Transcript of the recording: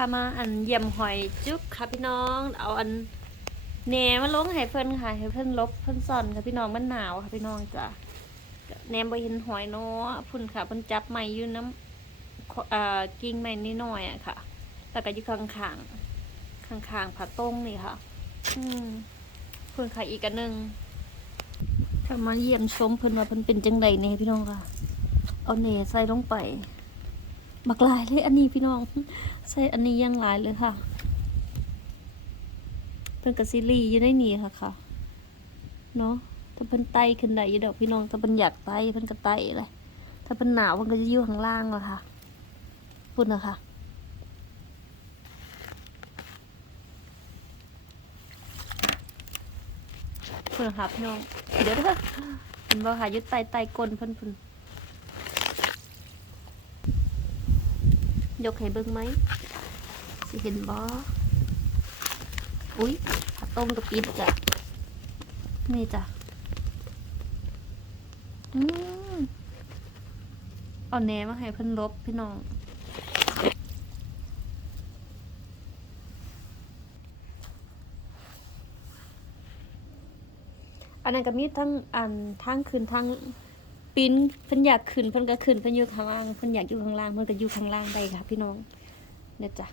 พามาอันเยี่ยมหอยจุ๊บค่ะพี่น้อง เอาอันแหนมาลงให้เพิ่นค่ะให้เพิ่นลบเพิ่นซ่อนค่ะพี่น้องมันหนาวค่ะพี่น้องจ้ะแหนมบ่เห็นหอยเนาะพุ่นค่ะเพิ่นจับใหม่อยู่น้ำอ่ากิ่งใหม่นิดหน่อยอะค่ะแล้วก็อยู่ข้างข้างข้างข้างๆผาต้งนี่ค่ะ อืมพุ่นค่ะอีกอันหนึ่งถ้ามาเยี่ยมชมเพิ่นว่าเพิ่นเป็นจังไดเนี่ยพี่น้องค่ะ เอาแหนใส่ลงไป บักลายเลยอันนี้พี่น้อง ใส่อันนี้ยังลายเลยค่ะเพิ่นกับซีรีส์อยู่ในนี่ค่ะค่ะ เนาะถ้าเพิ่นไตขึ้นได้อยู่ดอกพี่น้อง ถ้าเพิ่นอยากไตเพิ่นก็ไตเลยถ้าเพิ่นหนาวเพิ่นก็จะอยู่ข้างล่างละค่ะพุ่นะคะพุ่นนะคะพี่น้อง เดี๋ยวเด้อเห็นบ่ค่ะยึดไตไตก้นเพิ่นพุ่น ยกให้เบิ่งไหมสิเห็นบ่อุ้ยผักต้มกับปิดจ้ะนี่จ้ะอืมเอาแหนมาให้เพิ่นลบพี่น้องอันนั้นก็มีทั้งอันทั้งขึ้นทั้ง ปิ้นเพิ่นอยากขึ้นเพิ่นก็ขึ้นเพิ่นอยู่ข้างล่างเพิ่นอยากอยู่ข้างล่างเพิ่นก็อยู่ข้างล่างได้ค่ะ พี่น้องเนี่ยจ้ะ